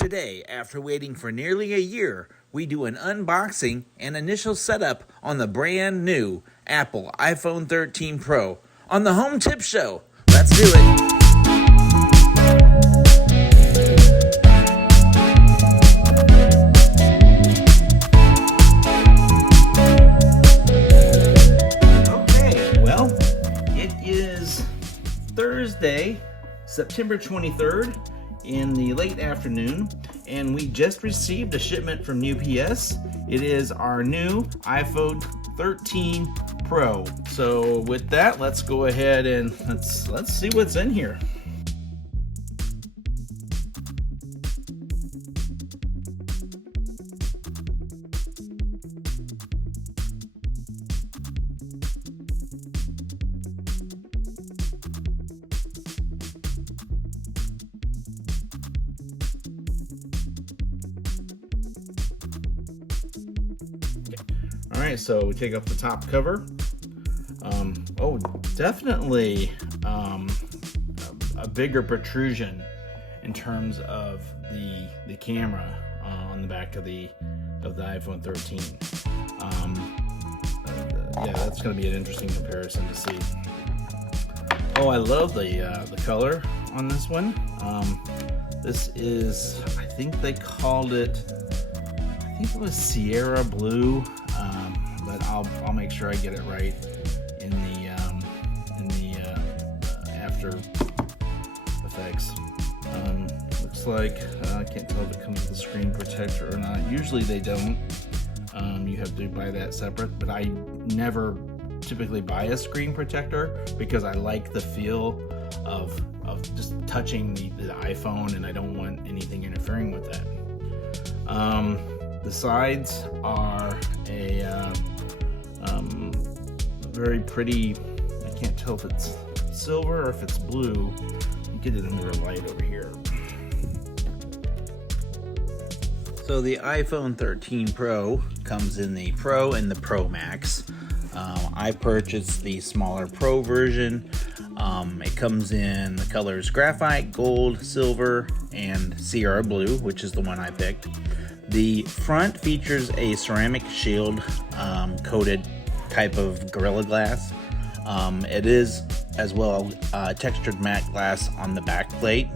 Today, after waiting for nearly a year, we do an unboxing and initial setup on the brand new Apple iPhone 13 Pro on the Home Tip Show. Let's do it. Okay, well, it is Thursday, September 23rd. In the late afternoon, and we just received a shipment from UPS. It is our new iPhone 13 Pro. So with that, let's go ahead and let's see what's in here. All right, so we take off the top cover. Definitely a bigger protrusion in terms of the camera on the back of the iPhone 13. Yeah, that's going to be an interesting comparison to see. Oh, I love the color on this one. This is, I think they called it, I think it was Sierra Blue. But I'll make sure I get it right in the after effects. Looks like I can't tell if it comes with a screen protector or not. Usually they don't. You have to buy that separate. But I never typically buy a screen protector because I like the feel of just touching the iPhone, and I don't want anything interfering with that. The sides are a very pretty, I can't tell if it's silver or if it's blue. You get it under a light over here. So the iPhone 13 Pro comes in the Pro and the Pro Max. I purchased the smaller Pro version. It comes in the colors graphite, gold, silver, and Sierra Blue, which is the one I picked. The front features a ceramic shield coated type of Gorilla Glass. It is as well textured matte glass on the back plate.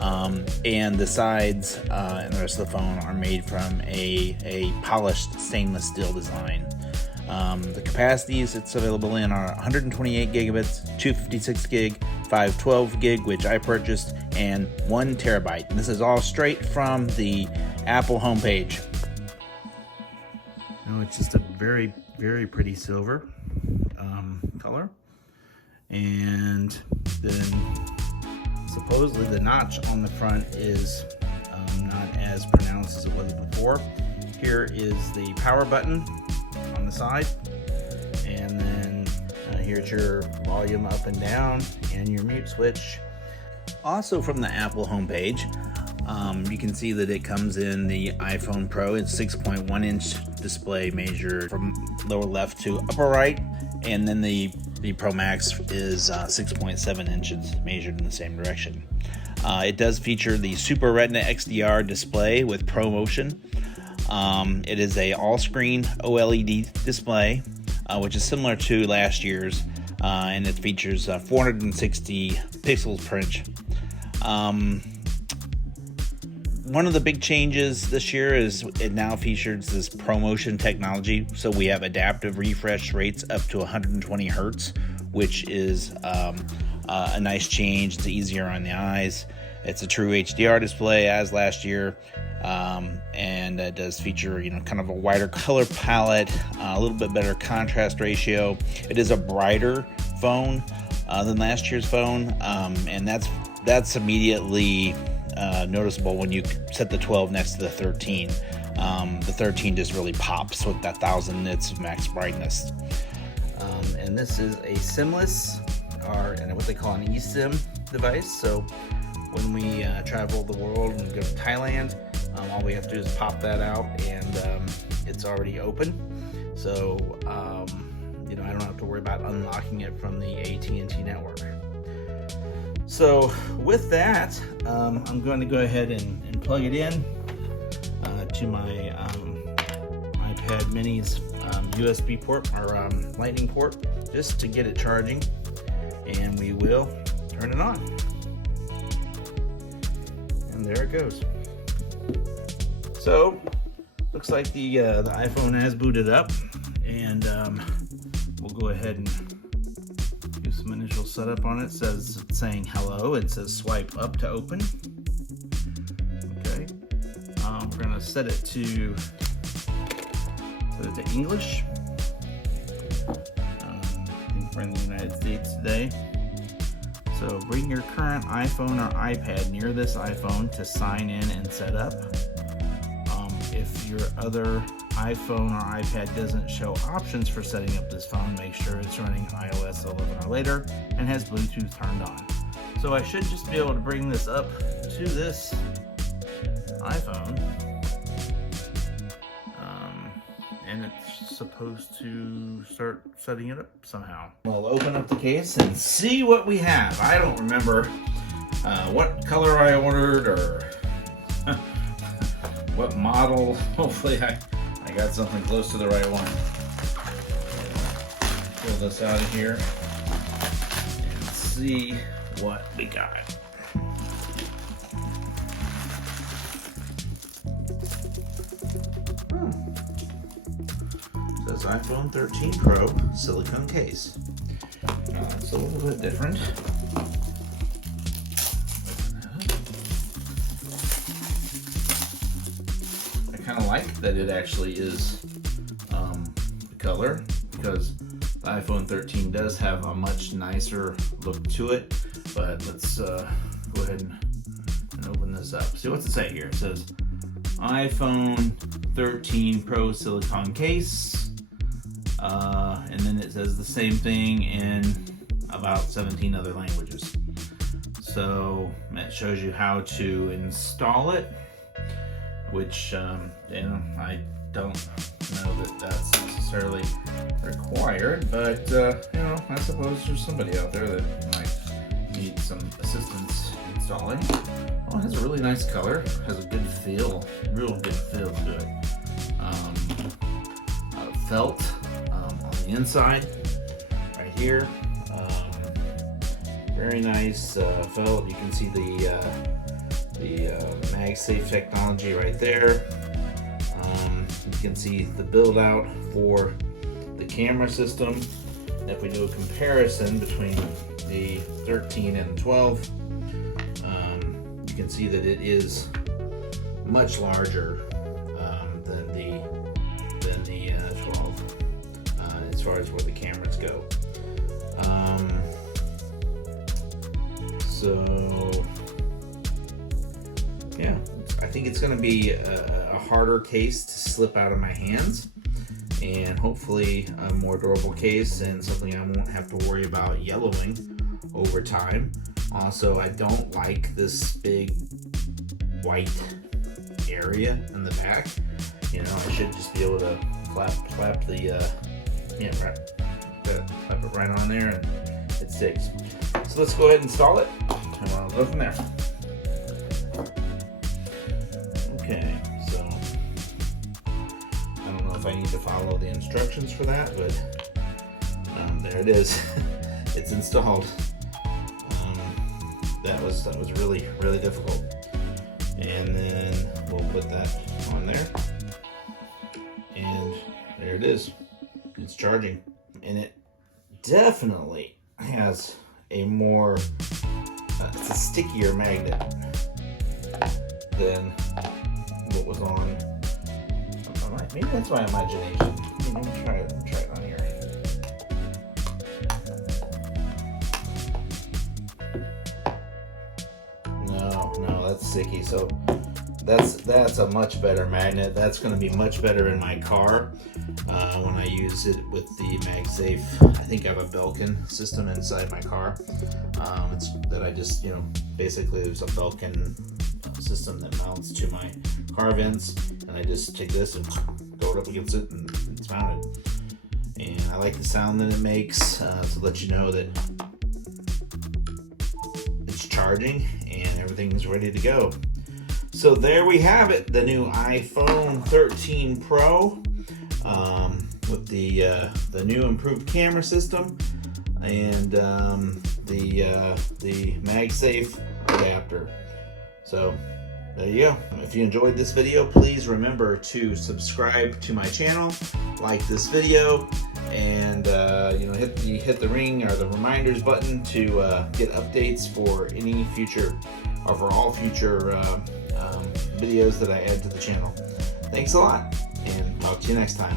And the sides and the rest of the phone are made from a polished stainless steel design. The capacities it's available in are 128 gigabits, 256 gig, 512 gig, which I purchased, and 1 terabyte. And this is all straight from the Apple homepage. No, it's just a very, very pretty silver color. And then supposedly the notch on the front is not as pronounced as it was before. Here is the power button on the side, and then here's your volume up and down and your mute switch. Also from the Apple homepage, you can see that it comes in the iPhone Pro. It's 6.1 inch display measured from lower left to upper right, and then the Pro Max is 6.7 inches measured in the same direction. It does feature the Super Retina XDR display with ProMotion. It is a all-screen OLED display, which is similar to last year's, and it features 460 pixels per inch. One of the big changes this year is it now features this ProMotion technology, so we have adaptive refresh rates up to 120 hertz, which is a nice change. It's easier on the eyes. It's a true HDR display as last year, and it does feature, kind of a wider color palette, a little bit better contrast ratio. It is a brighter phone than last year's phone, and that's immediately noticeable when you set the 12 next to the 13. The 13 just really pops with that 1000 nits of max brightness. And this is a SIM-less, or what they call an eSIM device. So when we travel the world and go to Thailand, all we have to do is pop that out, and it's already open. So I don't have to worry about unlocking it from the AT&T network. So with that, I'm going to go ahead and and plug it in to my iPad Mini's USB port, or lightning port, just to get it charging, and we will turn it on. And there it goes. So looks like the iPhone has booted up, and we'll go ahead and do some initial setup on it. It says, it's saying hello. It says swipe up to open. Okay, we're gonna set it to English. I think we're in the United States today. So bring your current iPhone or iPad near this iPhone to sign in and set up. If your other iPhone or iPad doesn't show options for setting up this phone, make sure it's running iOS 11 or later and has Bluetooth turned on. So I should just be able to bring this up to this iPhone, and it's supposed to start setting it up somehow. We'll open up the case and see what we have. I don't remember what color I ordered or what model. Hopefully I got something close to the right one. Pull this out of here and see what we got. It says iPhone 13 Pro silicone case. It's a little bit different. I kind of like that it actually is the color, because the iPhone 13 does have a much nicer look to it. But let's go ahead and open this up. See, what's it say here? It says iPhone 13 Pro silicone case, and then it says the same thing in about 17 other languages. So it shows you how to install it, which I don't know that that's necessarily required, but I suppose there's somebody out there that might need some assistance installing. Oh, it has a really nice color, has a good feel, real good feel to it. Felt on the inside, right here. Very nice felt. You can see the MagSafe technology right there. You can see the build out for the camera system. If we do a comparison between the 13 and 12, you can see that it is much larger than the 12 as far as where the cameras go. So yeah, I think it's going to be a harder case to slip out of my hands, and hopefully a more durable case and something I won't have to worry about yellowing over time. Also, I don't like this big white area in the back. I should just be able to clap clap it right on there and it sticks. So let's go ahead and install it, and I'll go from there. Okay, so I don't know if I need to follow the instructions for that, but there it is. It's installed. That was really difficult. And then we'll put that on there, and there it is. It's charging, and it definitely has a more it's a stickier magnet than what was on. Maybe that's my imagination. Let me try it on here. No, that's sticky. So that's a much better magnet. That's going to be much better in my car when I use it with the MagSafe. I think I have a Belkin system inside my car. It's that I just, basically there's a Belkin system that mounts to my car vents, and I just take this and throw it up against it, and it's mounted. And I like the sound that it makes to let you know that it's charging and everything's ready to go. So there we have it, the new iPhone 13 Pro with the new improved camera system and the MagSafe adapter. So there you go. If you enjoyed this video, please remember to subscribe to my channel, like this video, and hit the ring or the reminders button to get updates for any future or for all future videos that I add to the channel. Thanks a lot, and talk to you next time.